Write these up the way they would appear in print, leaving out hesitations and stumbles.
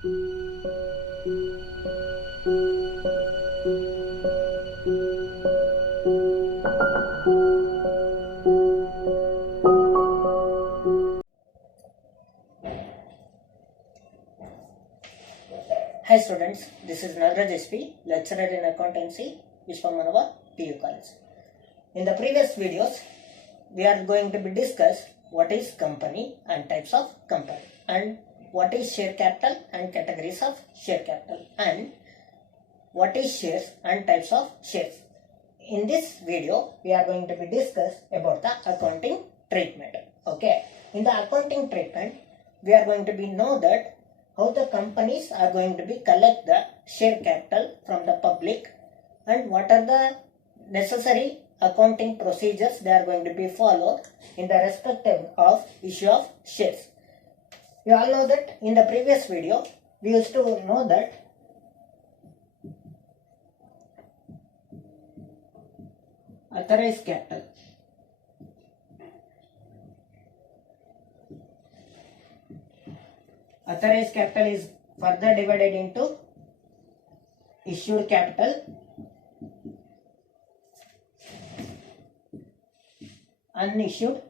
Hi students, this is Nagaraj SP, lecturer in accountancy, Vishwamanava PU College. In the previous videos, we are going to be discuss what is company and types of company, and what is share capital and categories of share capital, and what is shares and types of shares. In this video, we are going to be discuss about the accounting treatment. Okay, in the accounting treatment, we are going to be know that how the companies are going to be collect the share capital from the public, and what are the necessary accounting procedures they are going to be followed in the respective of issue of shares. You all know that in the previous video we used to know that authorized capital, authorized capital is further divided into issued capital, unissued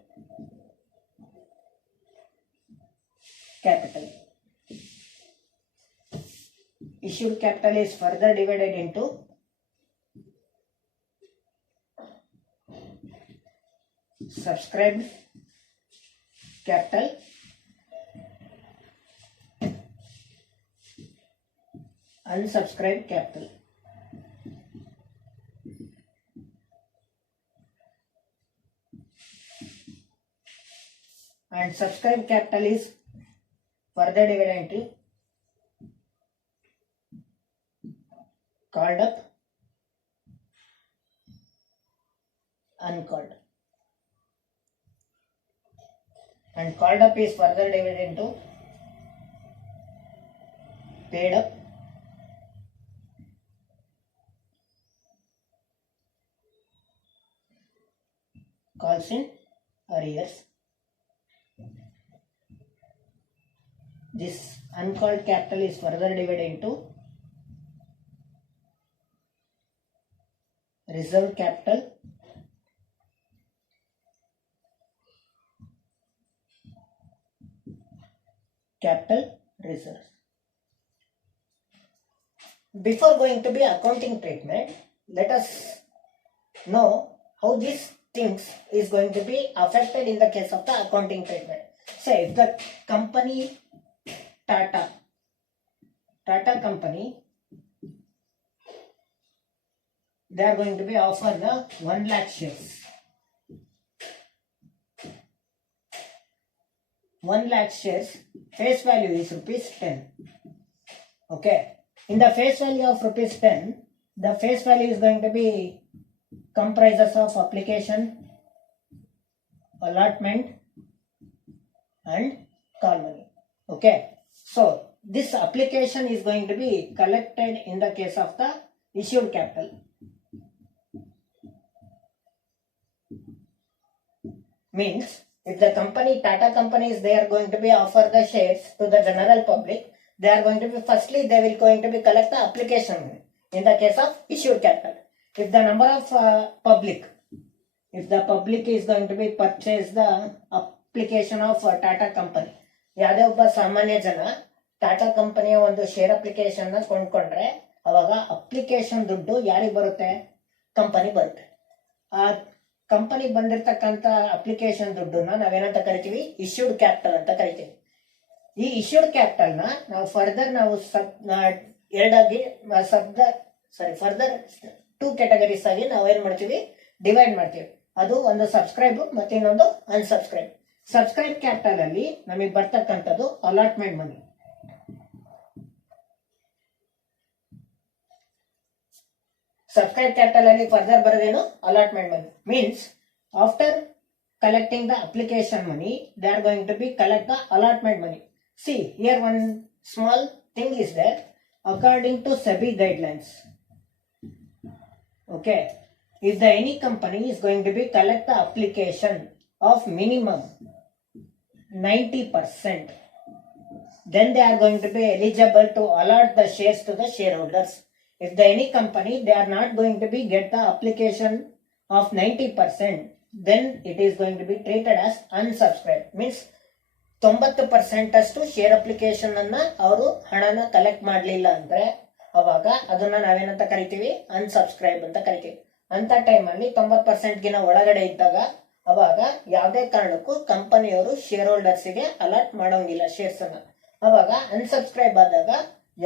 capital. Issued capital is further divided into subscribed capital, unsubscribed capital. And subscribed capital is further divided into called up, uncalled. And called up is further divided into paid up, calls in arrears. This uncalled capital is further divided into reserved capital, capital reserves. Before going to be accounting treatment, let us know how these things is going to be affected in the case of the accounting treatment. Say if the company Tata company, they are going to be offer the 1 lakh shares. 1 lakh shares, face value is rupees 10. Okay, in the face value of rupees 10, the face value is going to be comprises of application, allotment, and call money. Okay, so this application is going to be collected in the case of the issued capital. Means if the company Tata companies, they are going to be offer the shares to the general public, they are going to be firstly they will going to be collect the application money in the case of issued capital. If the number of if the public is going to be purchase the application of Tata company, ಯಾವುದೇ ಒಬ್ಬ ಸಾಮಾನ್ಯ ಜನ ಟಾಟಾ ಕಂಪನಿಯ ಒಂದು share application ಕೊಂಡ್ಕೊಂಡ್ರೆ ಅವಾಗ ಅಪ್ಲಿಕೇಶನ್ ದುಡ್ಡು ಯಾರಿಗೆ ಬರುತ್ತೆ? ಕಂಪನಿ ಬರುತ್ತೆ. ಆ ಕಂಪನಿ ಬಂದಿರತಕ್ಕಂತ ಅಪ್ಲಿಕೇಶನ್ ದುಡ್ಡನ್ನ ನಾವೇನಂತ ಕರಿತೀವಿ? ಇಶ್ಯೂಡ್ ಕ್ಯಾಪಿಟಲ್ ಅಂತ ಕರಿತೀವಿ. ಈ ಇಶ್ಯೂಡ್ ಕ್ಯಾಪಿಟಲ್ ನ ನಾವು ಫರ್ದರ್ ನಾವು ಎರಡಾಗಿ ಫರ್ದರ್ 2 ಕ್ಯಾಟಗರೀಸ್ ಆಗಿ ನಾವು ಏನ್ ಮಾಡ್ತೀವಿ? ಡಿವೈಡ್ ಮಾಡ್ತೀವಿ. ಅದು ಒಂದು ಸಬ್ಸ್ಕ್ರೈಬ್ ಮತ್ತೆ ಇನ್ನೊಂದು ಅನ್ಸಬ್ಸ್ಕ್ರೈಬ್. ಸಬ್ಸ್ಕ್ರೈಬ್ ಕ್ಯಾಪಿಟಲ್ ಅಲ್ಲಿ ನಮಗೆ ಬರ್ತಕ್ಕಂಥದ್ದು ಅಲಾಟ್ಮೆಂಟ್ ಮನಿ. ಸಬ್ಸ್ಕ್ರೈಬ್ ಕ್ಯಾಪಿಟಲ್ ಅಲ್ಲಿ ಫರ್ದರ್ ಬರೋದೇನು? Allotment money. Means after collecting the application money, they are going to be collect the allotment money. See, here one small thing is there. According to SEBI guidelines, okay, if the any company is going to be collect the application of minimum 90%, then they are going to be eligible to allot the shares to the shareholders. If any company, they are not going to be get the application of 90%, then it is going to be treated as unsubscribed. Means 90% ಅಷ್ಟು share application ಅನ್ನ ಅವರು ಹಣನ ಕಲೆಕ್ಟ್ ಮಾಡಲಿಲ್ಲ ಅಂದ್ರೆ ಅವಾಗ ಅದನ್ನ ನಾವೇನಂತ ಕರಿತೀವಿ, ಅನ್ಸಬ್ಸ್ಕ್ರೈಬ್ ಅಂತ ಕರಿತೀವಿ. ಅಂತ ಟೈಮ್ ಅಲ್ಲಿ 90% ಗಿನ ಒಳಗಡೆ ಇದ್ದಾಗ ಅವಾಗ ಯಾವುದೇ ಕಾರಣಕ್ಕೂ ಕಂಪನಿಯವರು ಶೇರ್ ಹೋಲ್ಡರ್ಸ್ ಗೆ ಅಲಾಟ್ ಮಾಡೋಂಗಿಲ್ಲ ಶೇರ್ಸ್ ಅನ್ನ. ಅವಾಗ ಅನ್ಸಬ್ಸ್ಕ್ರೈಬ್ ಆದಾಗ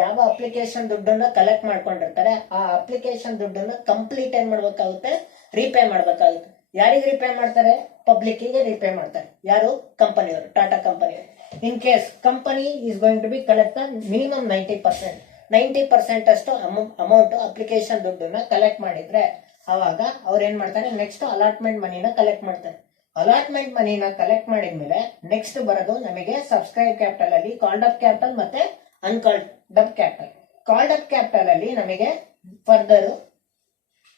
ಯಾವ ಅಪ್ಲಿಕೇಶನ್ ದುಡ್ಡನ್ನ ಕಲೆಕ್ಟ್ ಮಾಡ್ಕೊಂಡಿರ್ತಾರೆ ಆ ಅಪ್ಲಿಕೇಶನ್ ದುಡ್ಡನ್ನ ಕಂಪ್ಲೀಟ್ ಏನ್ ಮಾಡ್ಬೇಕಾಗುತ್ತೆ, ರೀಪೇ ಮಾಡ್ಬೇಕಾಗುತ್ತೆ. ಯಾರಿಗೆ ರೀಪೇ ಮಾಡ್ತಾರೆ? ಪಬ್ಲಿಕ್ ಗೆ ರೀಪೇ ಮಾಡ್ತಾರೆ. ಯಾರು? ಕಂಪನಿಯವರು, ಟಾಟಾ ಕಂಪನಿಯವರು. In case company is going to be collect minimum 90% ಅಷ್ಟು ಅಮೌಂಟ್ ಅಪ್ಲಿಕೇಶನ್ ದುಡ್ಡನ್ನ ಕಲೆಕ್ಟ್ ಮಾಡಿದ್ರೆ ಅವಾಗ ಅವ್ರು ಏನ್ ಮಾಡ್ತಾರೆ, ನೆಕ್ಸ್ಟ್ ಅಲಾಟ್ಮೆಂಟ್ ಮನಿನ ಕಲೆಕ್ಟ್ ಮಾಡ್ತಾರೆ. ಅಲಾಟ್ಮೆಂಟ್ ಮನಿನ ಕಲೆಕ್ಟ್ ಮಾಡಿದ್ಮೇಲೆ ನೆಕ್ಸ್ಟ್ ಬರೋದು ನಮಗೆ ಸಬ್ಸ್ಕ್ರೈಬ್ ಕ್ಯಾಪಿಟಲ್ ಅಲ್ಲಿ ಕಾಲ್ಡ್ ಅಪ್ ಕ್ಯಾಪಿಟಲ್ ಮತ್ತೆ uncalled up capital. Called up capital ಅಲ್ಲಿ ನಮಗೆ ಫರ್ದರ್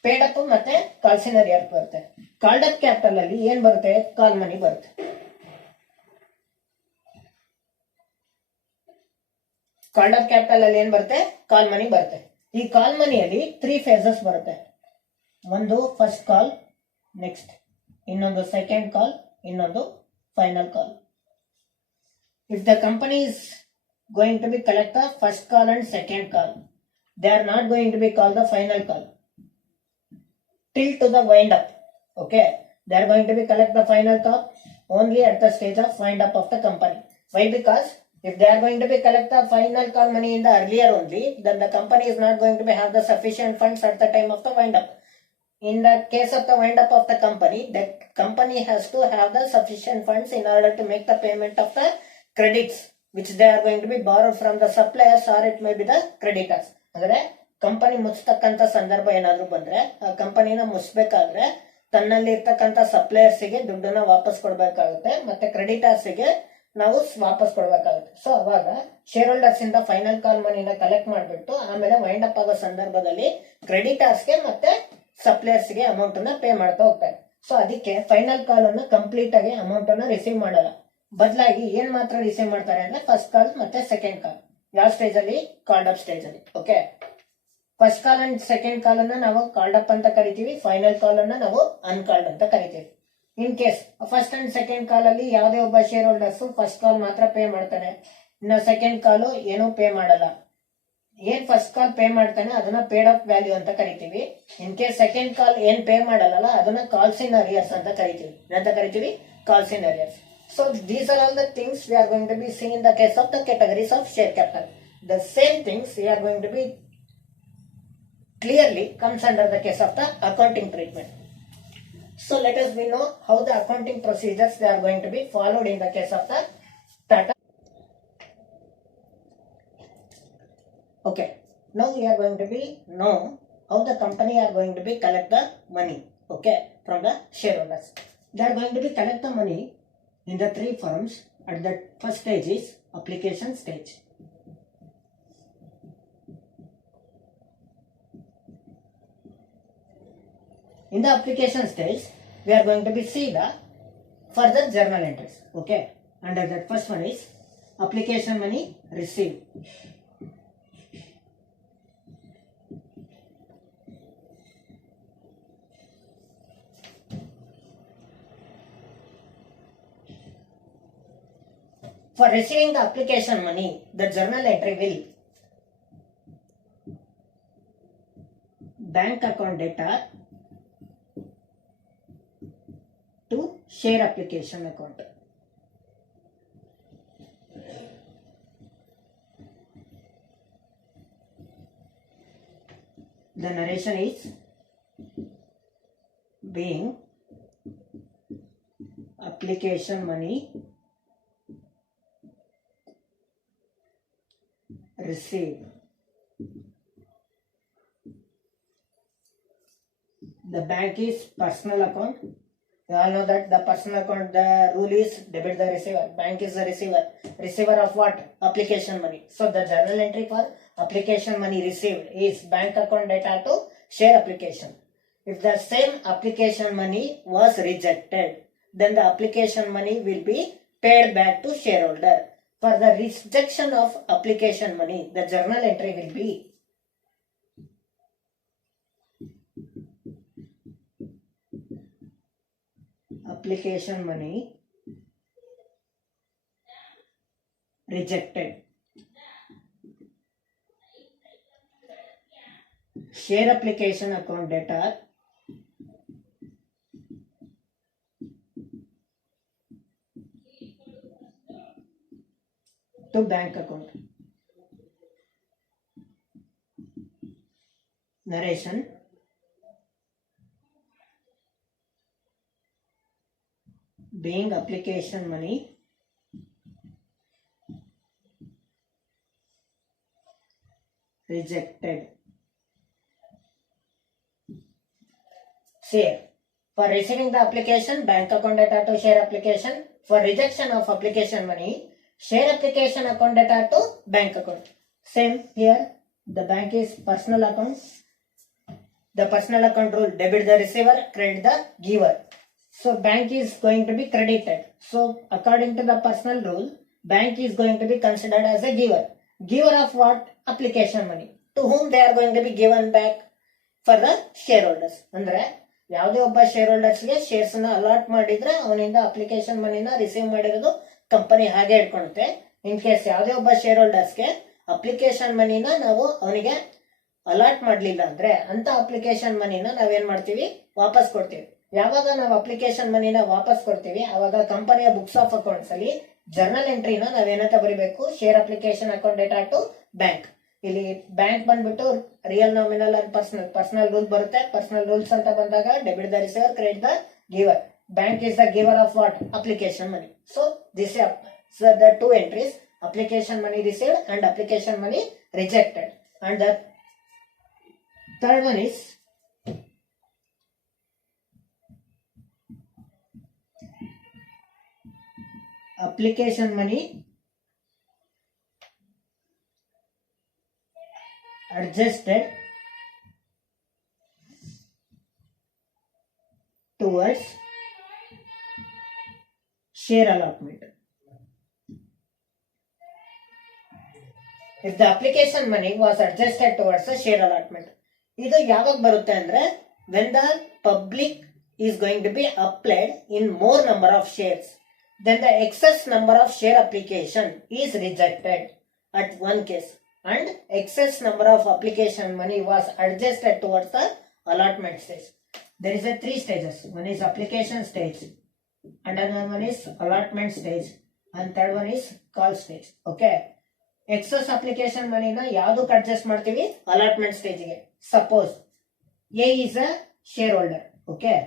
ಪೇಡ್ ಅಪ್ ಮತ್ತೆ ಕಾಲ್ಸಿನರಿ ಅರ್ತ್ ಬರುತ್ತೆ. ಕಾಲ್ಡ್ ಅಪ್ ಕ್ಯಾಪಿಟಲ್ ಅಲ್ಲಿ ಏನ್ ಬರುತ್ತೆ? ಕಾಲ್ ಮನಿ ಬರುತ್ತೆ. ಕಾಲ್ಡ್ ಅಪ್ ಕ್ಯಾಪಿಟಲ್ ಅಲ್ಲಿ ಏನ್ ಬರುತ್ತೆ? ಕಾಲ್ ಮನಿ ಬರುತ್ತೆ. ಈ ಕಾಲ್ ಮನಿಯಲ್ಲಿ 3 ಫೇಸಸ್ ಬರುತ್ತೆ. ಒಂದು ಫಸ್ಟ್ ಕಾಲ್, ನೆಕ್ಸ್ಟ್ ಇನ್ನೊಂದು ಸೆಕೆಂಡ್ ಕಾಲ್, ಇನ್ನೊಂದು final call. If the company is going to be collect the first call and second call, they are not going to be call the final call till to the wind up. Okay, they are going to be collect the final call only at the stage of wind up of the company. Why? Because if they are going to be collect the final call money in the earlier only, then the company is not going to be have the sufficient funds at the time of the wind up. In the case of the wind up of the company has to have the sufficient funds in order to make the payment of the credits which they are going to be borrowed from the suppliers, or it may be the creditors. ಅಂದ್ರೆ ಕಂಪನಿ ಮುಚ್ಚತಕ್ಕಂತ ಸಂದರ್ಭ ಏನಾದ್ರು ಬಂದ್ರೆ ಆ ಕಂಪನಿನ ಮುಚ್ಚಬೇಕಾದ್ರೆ ತನ್ನಲ್ಲಿ ಇರ್ತಕ್ಕಂತ ಸಪ್ಲೈಯರ್ಸ್ ಗೆ ದುಡ್ಡನ್ನ ವಾಪಸ್ ಕೊಡ್ಬೇಕಾಗುತ್ತೆ, ಮತ್ತೆ ಕ್ರೆಡಿಟರ್ಸ್ ಗೆ ನಾವು ವಾಪಸ್ ಕೊಡ್ಬೇಕಾಗುತ್ತೆ. ಸೊ ಅವಾಗ ಶೇರ್ ಹೋಲ್ಡರ್ಸ್ ಇಂದ ಫೈನಲ್ ಕಾಲ್ ಮನಿನ ಕಲೆಕ್ಟ್ ಮಾಡ್ಬಿಟ್ಟು ಆಮೇಲೆ ವೈಂಡ್ ಅಪ್ ಆಗೋ ಸಂದರ್ಭದಲ್ಲಿ ಕ್ರೆಡಿಟರ್ಸ್ ಗೆ ಮತ್ತೆ ಸಪ್ಲೈಯರ್ಸ್ ಗೆ ಅಮೌಂಟ್ ಅನ್ನ ಪೇ ಮಾಡ್ತಾ ಹೋಗ್ತಾರೆ. ಸೊ ಅದಕ್ಕೆ ಫೈನಲ್ ಕಾಲ್ ಅನ್ನ ಕಂಪ್ಲೀಟ್ ಆಗಿ ಅಮೌಂಟ್ ಅನ್ನ ರಿಸೀವ್ ಮಾಡಲ್ಲ. ಬದಲಾಗಿ ಏನ್ ಮಾತ್ರ ರಿಸೀವ್ ಮಾಡ್ತಾರೆ ಅಂದ್ರೆ ಫಸ್ಟ್ ಕಾಲ್ ಮತ್ತೆ ಸೆಕೆಂಡ್ ಕಾಲ್. ಯಾವ ಸ್ಟೇಜ್ ಅಲ್ಲಿ? ಕಾಲ್ಡ್ ಅಪ್ ಸ್ಟೇಜ್ ಅಲ್ಲಿ. Okay, first call and second ಕಾಲ್ ಅನ್ನ ನಾವು ಕಾಲ್ಡ್ ಅಪ್ ಅಂತ ಕರಿತೀವಿ, ಫೈನಲ್ ಕಾಲ್ ಅನ್ನ ನಾವು ಅನ್ಕಾಲ್ಡ್ ಅಂತ ಕರಿತೀವಿ. In case first and second ಕಾಲ್ ಅಲ್ಲಿ ಯಾವುದೇ ಒಬ್ಬ ಶೇರ್ ಹೋಲ್ಡರ್ಸ್ ಫಸ್ಟ್ ಕಾಲ್ ಮಾತ್ರ ಪೇ ಮಾಡ್ತಾನೆ, ಇನ್ನು ಸೆಕೆಂಡ್ ಕಾಲು ಏನೂ ಪೇ ಮಾಡಲ್ಲ. ಏನ್ ಫಸ್ಟ್ ಕಾಲ್ ಪೇ ಮಾಡ್ತಾನೆ ಅದನ್ನ ಪೇಡ್ ಅಪ್ ವ್ಯಾಲ್ಯೂ ಅಂತ ಕರಿತೀವಿ. ಇನ್ ಕೇಸ್ ಸೆಕೆಂಡ್ ಕಾಲ್ ಏನ್ ಪೇ ಮಾಡಲ್ಲ ಅದನ್ನ ಕಾಲ್ಸ್ ಇನ್ ಅರಿಯರ್ಸ್ ಅಂತ ಕರಿತೀವಿ. ಕಾಲ್ಸ್ ಇನ್ arrears. So these are all the things we are going to be seeing in the case of the categories of share capital. The same things we are going to be clearly comes under the case of the accounting treatment. So let us know how the accounting procedures they are going to be followed in the case of the Tata. Okay, now we are going to be know how the company are going to be collect the money, okay, from the shareholders. They are going to be collect the money in the 3 forms. At the first stage is application stage. In the application stage, we are going to be see the further journal entries. Okay, under that first one is application money received. For receiving the application money, the journal entry will bank account data to share application account. The narration is being application money received. The bank is personal account. You all know that the personal account, the rule is debit the receiver. Bank is the receiver. Receiver of what? Application money. So the journal entry for application money received is bank account data to share application. If the same application money was rejected, then the application money will be paid back to shareholder. For the rejection of application money, the journal entry will be application money rejected. Share application account data to bank account. Narration. Being application money rejected. Share. For receiving the application, bank account data to share application. For rejection of application money, share application account data to bank account. Same here. The bank is personal account. The personal account rule, debit the receiver, credit the giver. So bank is going to be credited. So according to the personal rule, bank is going to be considered as a giver. Giver of what? Application money. To whom they are going to be given back? For the shareholders. ಅಂದ್ರೆ ಯಾವುದೇ ಒಬ್ಬ ಶೇರ್ ಹೋಲ್ಡರ್ಸ್ಗೆ ಶೇರ್ಸ್ ನ ಅಲಾಟ್ ಮಾಡಿದ್ರೆ ಅವನಿಂದ ಅಪ್ಲಿಕೇಶನ್ ಮನಿನ ರಿಸೀವ್ ಮಾಡಿರೋದು ಕಂಪನಿ ಹಾಗೆ ಇಟ್ಕೊಳುತ್ತೆ. ಇನ್ ಕೇಸ್ ಯಾವುದೇ ಒಬ್ಬ ಶೇರ್ ಹೋಲ್ಡರ್ಸ್ಗೆ ಅಪ್ಲಿಕೇಶನ್ ಮನಿನ ನಾವು ಅವನಿಗೆ ಅಲಾಟ್ ಮಾಡ್ಲಿಲ್ಲ ಅಂದ್ರೆ ಅಂತ ಅಪ್ಲಿಕೇಶನ್ ಮನಿನ ನಾವೇನ್ ಮಾಡ್ತೀವಿ? ವಾಪಸ್ ಕೊಡ್ತೀವಿ. ಯಾವಾಗ ನಾವು ಅಪ್ಲಿಕೇಶನ್ ಮನಿನ ವಾಪಸ್ ಕೊಡ್ತೀವಿ ಅವಾಗ ಕಂಪನಿಯ ಬುಕ್ಸ್ ಆಫ್ ಅಕೌಂಟ್ಸ್ ಅಲ್ಲಿ ಜರ್ನಲ್ ಎಂಟ್ರಿನ ನಾವೇನಂತ ಬರೀಬೇಕು? Share application account debtor to bank. ಇಲ್ಲಿ ಬ್ಯಾಂಕ್ ಬಂದ್ಬಿಟ್ಟು real nominal and personal rule ಬರುತ್ತೆ. ಪರ್ಸನಲ್ ರೂಲ್ಸ್ ಅಂತ ಬಂದಾಗ debit the receiver, credit the giver. Bank is the giver of what? Application money. So this is the two entries: application money received and application money rejected. And the third one is application money adjusted towards share allotment. If the application money was adjusted towards the share allotment, ಇದು ಯಾವಾಗ ಬರುತ್ತೆ ಅಂದ್ರೆ when the public is going to be applied in more number of shares, then the excess number of share application is rejected at one case, and excess number of application money was adjusted towards the allotment stage. There is a 3 stages. One is application stage, another one is allotment stage, and third one is call stage. Okay. Excess application money na ಯಾವ್ದಕ್ಕೆ ಅಡ್ಜಸ್ಟ್ ಮಾಡ್ತೀವಿ? Allotment stage ಗೆ. Suppose A is a shareholder. Okay.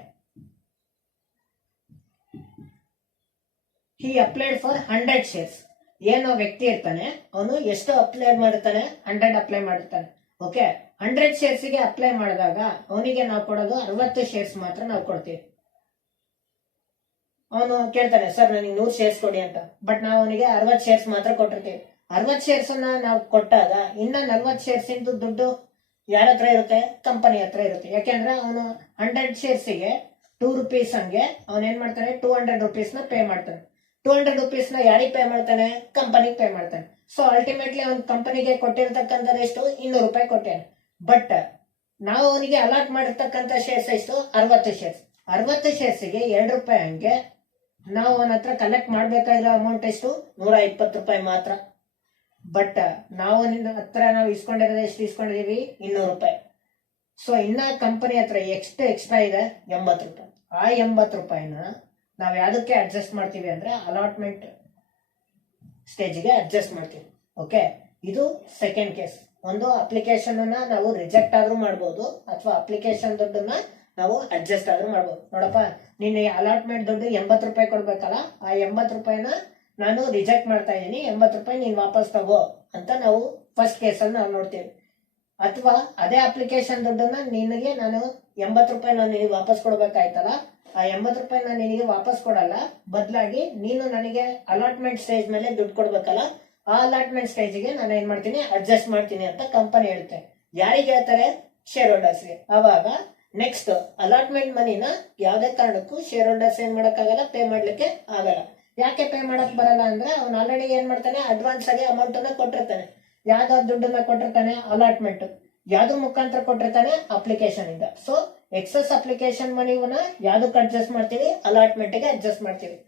He applied for 100 shares. ಏನೋ ವ್ಯಕ್ತಿ ಇರ್ತಾನೆ, ಅವನು ಎಷ್ಟು ಅಪ್ಲೈ ಮಾಡಿರ್ತಾನೆ? 100 ಅಪ್ಲೈ ಮಾಡಿರ್ತಾನೆ. ಓಕೆ. 100 ಶೇರ್ಸ್ ಗೆ ಅಪ್ಲೈ ಮಾಡಿದಾಗ ಅವನಿಗೆ ನಾವು ಕೊಡೋದು 60 ಶೇರ್ಸ್ ಮಾತ್ರ ನಾವು ಕೊಡ್ತೀವಿ. ಅವನು ಕೇಳ್ತಾನೆ, ಸರ್ ನನಗೆ 100 ಶೇರ್ಸ್ ಕೊಡಿ ಅಂತ. ಬಟ್ ನಾವು ಅವನಿಗೆ 60 ಶೇರ್ಸ್ ಮಾತ್ರ ಕೊಟ್ಟಿರ್ತೀವಿ. 60 ಶೇರ್ಸ್ ಅನ್ನ ನಾವು ಕೊಟ್ಟಾಗ ಇನ್ನ 40 ಶೇರ್ಸ್ ಇಂದು ದುಡ್ಡು ಯಾರ ಹತ್ರ ಇರುತ್ತೆ? ಕಂಪನಿ ಹತ್ರ ಇರುತ್ತೆ. ಯಾಕೆಂದ್ರೆ ಅವನು 100 ಶೇರ್ಸ್ ಗೆ 2 rupees ಹಂಗೆ ಅವನ್ ಏನ್ ಮಾಡ್ತಾನೆ? 200 rupees ನ ಪೇ ಮಾಡ್ತಾನೆ. 200 rupees ನ ಯಾರಿಗೆ ಪೇ ಮಾಡ್ತಾನೆ? ಕಂಪನಿಗೆ ಪೇ ಮಾಡ್ತಾನೆ. ಸೊ ಅಲ್ಟಿಮೇಟ್ಲಿ ಅವ್ನ ಕಂಪನಿಗೆ ಕೊಟ್ಟಿರ್ತಕ್ಕಂಥದ್ದು ಎಷ್ಟು? 200 ರೂಪಾಯಿ ಕೊಟ್ಟಾನೆ. ಬಟ್ ನಾವು ಅವನಿಗೆ ಅಲಾಟ್ ಮಾಡಿರ್ತಕ್ಕಂಥ ಶೇರ್ಸ್ ಎಷ್ಟು? 60 ಶೇರ್ಸ್. 60 ಶೇರ್ಸ್ ಗೆ 2 ರೂಪಾಯಿ ಹಂಗೆ ನಾವು ಅವನ ಹತ್ರ ಕಲೆಕ್ಟ್ ಮಾಡ್ಬೇಕಾಗಿರೋ ಅಮೌಂಟ್ ಎಷ್ಟು? 120 ರೂಪಾಯಿ ಮಾತ್ರ. ಬಟ್ ನಾವು ಹತ್ರ ನಾವು ಇಸ್ಕೊಂಡಿರೋದು ಎಷ್ಟು ಇಸ್ಕೊಂಡಿದೀವಿ? 200 ರೂಪಾಯಿ. ಸೊ ಇನ್ನ ಕಂಪನಿ ಹತ್ರ ಎಷ್ಟು ಎಕ್ಸ್ಟ್ರಾ ಇದೆ? 80 ರೂಪಾಯಿ. ಆ 80 ರೂಪಾಯಿನ ನಾವ್ ಯಾವ್ದಕ್ಕೆ ಅಡ್ಜಸ್ಟ್ ಮಾಡ್ತೀವಿ ಅಂದ್ರೆ ಅಲಾಟ್ಮೆಂಟ್ ಸ್ಟೇಜ್ಗೆ ಅಡ್ಜಸ್ಟ್ ಮಾಡ್ತೀವಿ. ಓಕೆ. ಇದು ಸೆಕೆಂಡ್ ಕೇಸ್. ಒಂದು ಅಪ್ಲಿಕೇಶನ್ ಅನ್ನ ನಾವು ರಿಜೆಕ್ಟ್ ಆದ್ರೂ ಮಾಡಬಹುದು, ಅಥವಾ ಅಪ್ಲಿಕೇಶನ್ ದುಡ್ಡನ್ನ ನಾವು ಅಡ್ಜಸ್ಟ್ ಆದ್ರೂ ಮಾಡಬಹುದು. ನೋಡಪ್ಪ, ನಿನ್ನೆ ಅಲಾಟ್ಮೆಂಟ್ ದುಡ್ಡು 80 ರೂಪಾಯಿ ಕೊಡ್ಬೇಕಲ್ಲ, ಆ 80 ರೂಪಾಯಿನ ನಾನು ರಿಜೆಕ್ಟ್ ಮಾಡ್ತಾ ಇದ್ದೀನಿ, 80 ರೂಪಾಯಿ ನೀನ್ ವಾಪಸ್ ತಗೋ ಅಂತ ನಾವು ಫಸ್ಟ್ ಕೇಸಲ್ಲಿ ನಾವು ನೋಡ್ತೀವಿ. ಅಥವಾ ಅದೇ ಅಪ್ಲಿಕೇಶನ್ ದುಡ್ಡನ್ನ ನಿನಗೆ ನಾನು 80 ರೂಪಾಯಿ ನಾನು ನಿನಗೆ ವಾಪಸ್ ಕೊಡ್ಬೇಕಾಯ್ತಲ್ಲ, ಆ 80 ರೂಪಾಯಿ ನಾನು ನಿನಗೆ ವಾಪಸ್ ಕೊಡಲ್ಲ, ಬದಲಾಗಿ ನೀನು ನನಗೆ ಅಲಾಟ್ಮೆಂಟ್ ಸ್ಟೇಜ್ ಮೇಲೆ ದುಡ್ಡು ಕೊಡ್ಬೇಕಲ್ಲ, ಆ ಅಲಾಟ್ಮೆಂಟ್ ಸ್ಟೇಜ್ಗೆ ನಾನು ಏನ್ ಮಾಡ್ತೀನಿ? ಅಡ್ಜಸ್ಟ್ ಮಾಡ್ತೀನಿ ಅಂತ ಕಂಪನಿ ಹೇಳುತ್ತೆ. ಯಾರಿಗೆ ಹೇಳ್ತಾರೆ? ಶೇರ್ ಹೋಲ್ಡರ್ಸ್ಗೆ. ಅವಾಗ ನೆಕ್ಸ್ಟ್ ಅಲಾಟ್ಮೆಂಟ್ ಮನಿನ ಯಾವ್ದೇ ಕಾರಣಕ್ಕೂ ಶೇರ್ ಹೋಲ್ಡರ್ಸ್ ಏನ್ ಮಾಡಕ್ಕಾಗಲ್ಲ? ಪೇ ಮಾಡ್ಲಿಕ್ಕೆ ಆಗಲ್ಲ. ಯಾಕೆ ಪೇ ಮಾಡಕ್ ಬರಲ್ಲ ಅಂದ್ರೆ ಅವ್ನು ಆಲ್ರೆಡಿ ಏನ್ ಮಾಡ್ತಾನೆ, ಅಡ್ವಾನ್ಸ್ ಆಗಿ ಅಮೌಂಟ್ ಅನ್ನ ಕೊಟ್ಟಿರ್ತಾನೆ. ಯಾವ್ದಾವ್ ದುಡ್ಡನ್ನ ಕೊಟ್ಟಿರ್ತಾನೆ, ಅಲಾಟ್ಮೆಂಟ್. ಯಾವ್ದ್ರ ಮುಖಾಂತರ ಕೊಟ್ಟಿರ್ತಾನೆ, ಅಪ್ಲಿಕೇಶನ್ ಇಂದ. ಸೊ ಎಕ್ಸಸ್ ಅಪ್ಲಿಕೇಶನ್ ಮನಿವನ್ನ ಯಾವ್ದಕ್ಕೆ ಅಡ್ಜಸ್ಟ್ ಮಾಡ್ತೀವಿ, ಅಲಾಟ್ಮೆಂಟ್ ಗೆ ಅಡ್ಜಸ್ಟ್ ಮಾಡ್ತೀವಿ.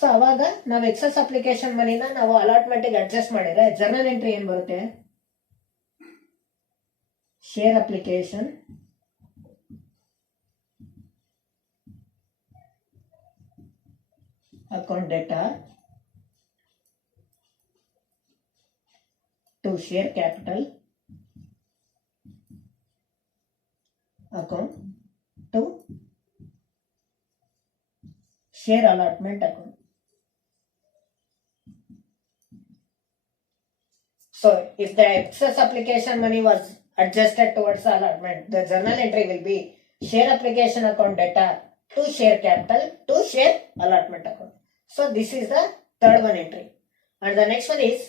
ಸೊ ಅವಾಗ ನಾವು ಎಕ್ಸಸ್ ಅಪ್ಲಿಕೇಶನ್ ಮನಿನ ನಾವು ಅಲಾಟ್ಮೆಂಟ್ ಗೆ ಅಡ್ಜಸ್ಟ್ ಮಾಡಿದ್ರೆ ಜರ್ನಲ್ ಎಂಟ್ರಿ ಏನ್ ಬರುತ್ತೆ, share application account data to share capital account to share allotment account. So if the excess application money was adjusted towards the allotment, the journal entry will be share application account data to share capital to share allotment account. So this is the third one entry. And the next one is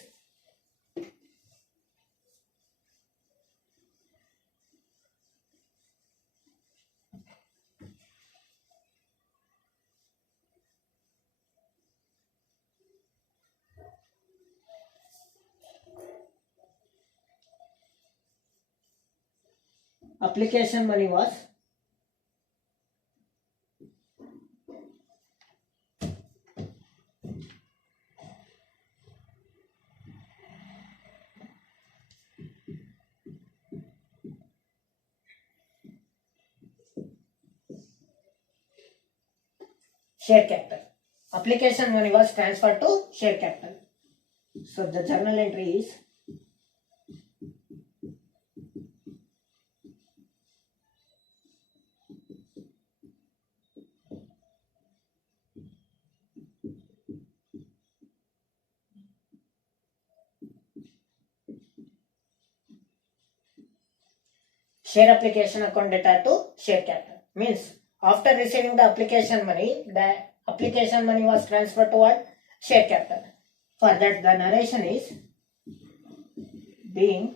application money was share capital. Application money was transferred to share capital. So the journal entry is share application account data to share capital. Means after receiving the application money was transferred to what? Share capital. For that the narration is being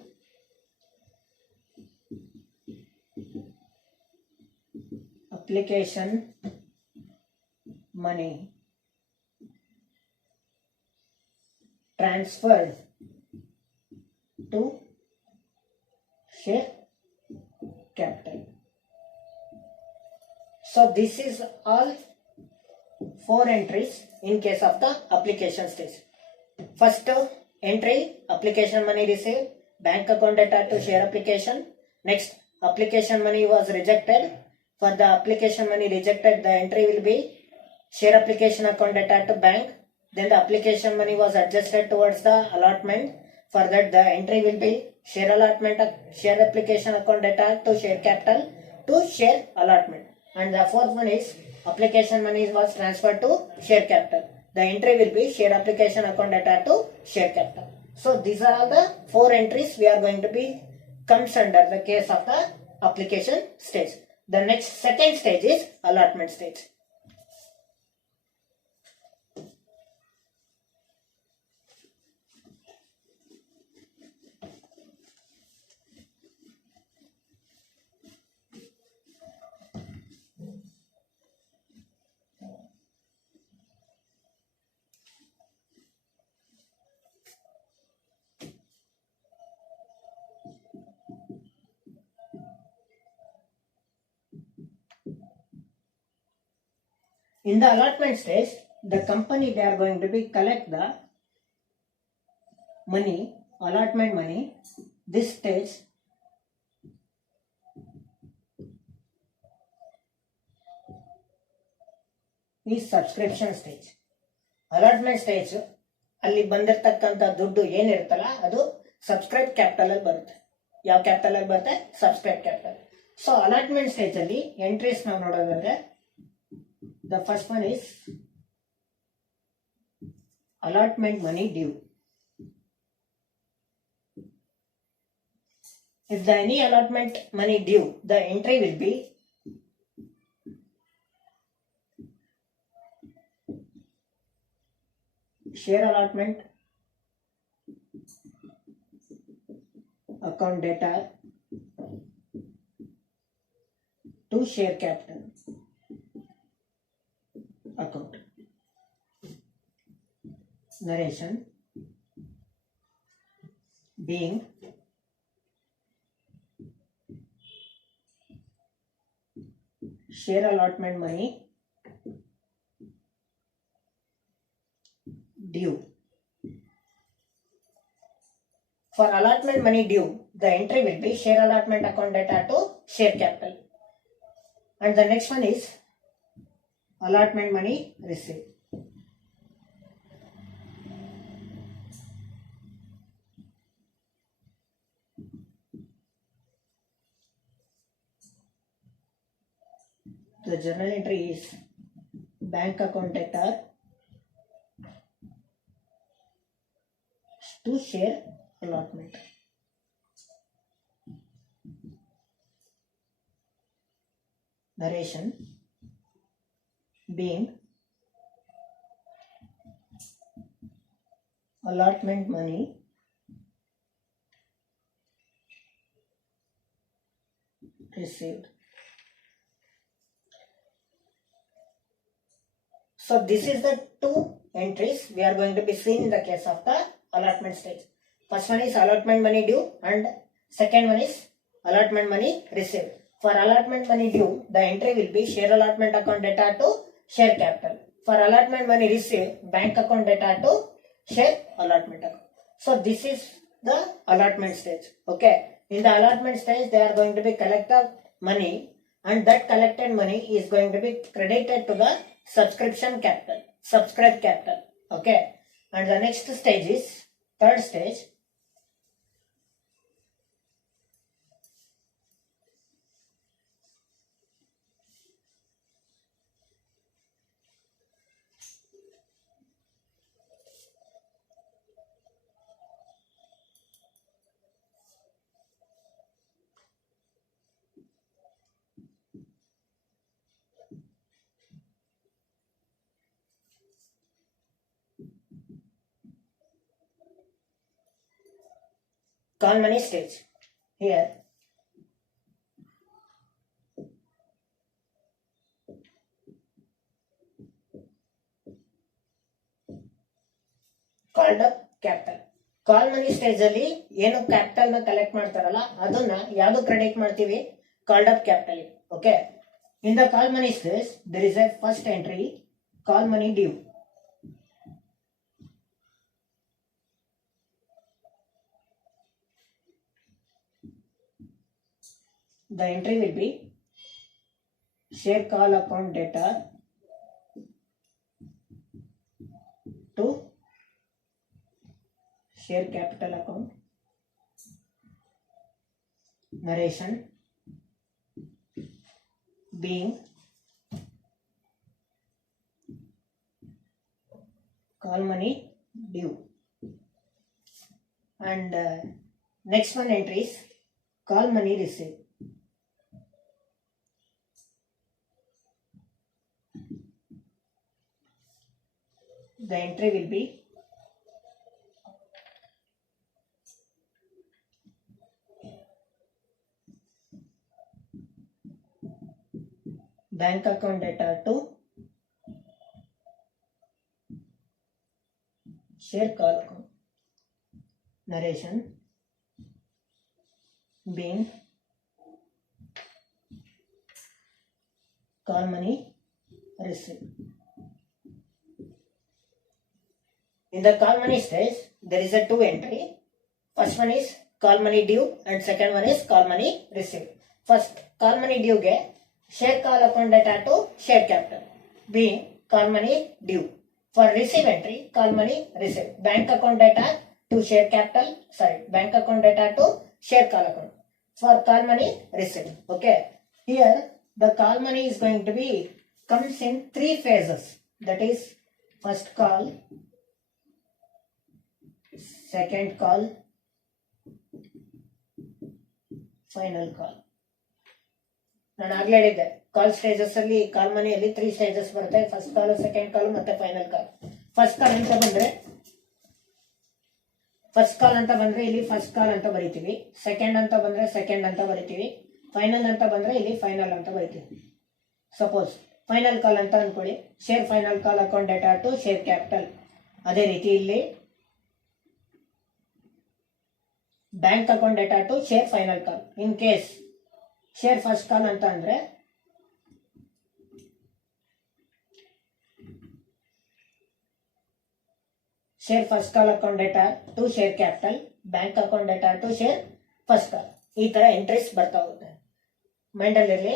application money transferred to share capital. So this is all 4 entries in case of the application stage. First entry, application money received, bank account data to share application. Next, application money was rejected. For the application money rejected, the entry will be share application account data to bank. Then the application money was adjusted towards the allotment. For that the entry will be share application account data to share capital to share allotment. And the fourth one is application money was transferred to share capital. The entry will be share application account data to share capital. So these are all the 4 entries we are going to be comes under the case of the application stage. The next second stage is allotment stage. In the allotment stage, the company they are going to be collect the money, allotment money. This stage is subscription stage. Allotment stage ಅಲ್ಲಿ ಬಂದಿರತಕ್ಕಂತ ದುಡ್ಡು ಏನಿರುತ್ತಲ್ಲ ಅದು subscribe capital ಅಲ್ಲಿ ಬರುತ್ತೆ. ಯಾವ ಕ್ಯಾಪಿಟಲ್ ಅಲ್ಲಿ ಬರುತ್ತೆ? Subscribe capital. So allotment stage ಅಲ್ಲಿ ಎಂಟ್ರೀಸ್ ನಾವು ನೋಡೋದಾದ್ರೆ the first one is allotment money due. If the any allotment money due, the entry will be share allotment account data to share capital account. narration being share allotment money due. For allotment money due, the entry will be share allotment account data to share capital. And the next one is allotment money received. The journal entry is bank account data to share allotment. Narration being allotment money received. So this is the two entries we are going to be seeing in the case of the allotment stage. First one is allotment money due and second one is allotment money received. For allotment money due, the entry will be share allotment account data to share capital. For allotment money received, bank account data to share allotment account. So this is the allotment stage. Okay. In the allotment stage, they are going to be collect the money and that collected money is going to be credited to the subscription capital, subscribe capital. Okay. And the next stage is third stage. Call money stage. Here called up capital. Call money stage ಅಲ್ಲಿ ಏನು ಕ್ಯಾಪಿಟಲ್ ನ ಕಲೆಕ್ಟ್ ಮಾಡ್ತಾರಲ್ಲ ಅದನ್ನ ಯಾವ್ದು credit ಮಾಡ್ತೀವಿ, called up capital. Okay. In the call money stage there is a first entry call money due. The entry will be share call account data to share capital account. Narration being call money due. And next one entry is call money received. The entry will be bank account data to share call account. Narration being call money received. In the call money stage, there is a two entry. First one is call money due and second one is call money received. First, call money due ge share call account data to share capital being call money due. For receive entry, call money received. Bank account data to share capital, bank account data to share call account. For call money received. Okay. Here, the call money is going to be comes in three phases. That is first call, second call, final call. ನಾನು ಆಗ್ಲೇ ಹೇಳಿದ್ದೆ ಕಾಲ್ ಸ್ಟೇಜಸ್ ಅಲ್ಲಿ ಕಾಲ್ ಮನಿಯಲ್ಲಿ 3 ಸ್ಟೇಜಸ್ ಬರುತ್ತೆ. First call, second ಕಾಲ್ ಮತ್ತೆ final call. First call ಅಂತ ಬಂದ್ರೆ ಇಲ್ಲಿ ಫಸ್ಟ್ ಕಾಲ್ ಅಂತ ಬರೀತೀವಿ. ಸೆಕೆಂಡ್ ಅಂತ ಬಂದ್ರೆ ಸೆಕೆಂಡ್ ಅಂತ ಬರೀತೀವಿ. ಫೈನಲ್ ಅಂತ ಬಂದ್ರೆ ಇಲ್ಲಿ ಫೈನಲ್ ಅಂತ ಬರೀತೀವಿ. ಸಪೋಸ್ ಫೈನಲ್ ಕಾಲ್ ಅಂತ ಅನ್ಕೊಳ್ಳಿ. Share final call account debtor to share capital ಅದೇ ರೀತಿ ಇಲ್ಲಿ bank account debtor to share final call. In case share first call ಅಂತ ಅಂದ್ರೆ share first call account debtor to share capital, bank account debtor to share first call, ಈ ತರ ಎಂಟ್ರೀಸ್ ಬರ್ತಾ ಹೋಗುತ್ತೆ. ಮೈಂಡ್ ಅಲ್ಲಿ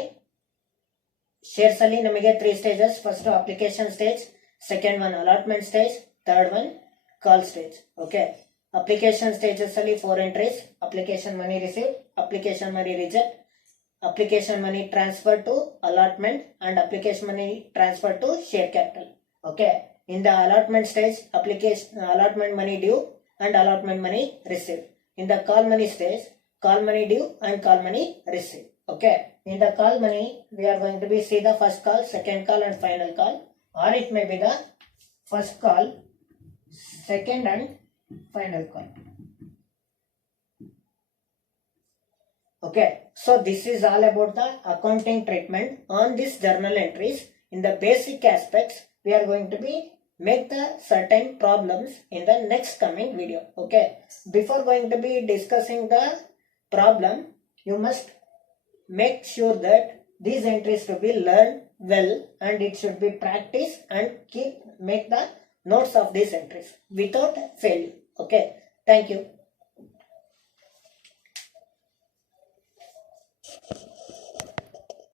ಶೇರ್ಸ್ ಅಲ್ಲಿ ನಮಗೆ 3 stages. First application stage, second one allotment stage, third one call stage. Okay, application stages ಅಲ್ಲಿ 4 entries: application money receive, application money reject, application money transfer to allotment, and application money transfer to share capital. Okay, in the allotment stage, application allotment money due and allotment money received. In the call money stage, call money due and call money received. Okay, in the call money we are going to be see the first call, second call and final call, or it may be the first call, second and final call. Okay, so this is all about the accounting treatment on this journal entries. In the basic aspects, we are going to be make the certain problems in the next coming video. Okay, before going to be discussing the problem, you must make sure that these entries to be learned well, and it should be practiced, and make the notes of these entries without failure. Okay, thank you.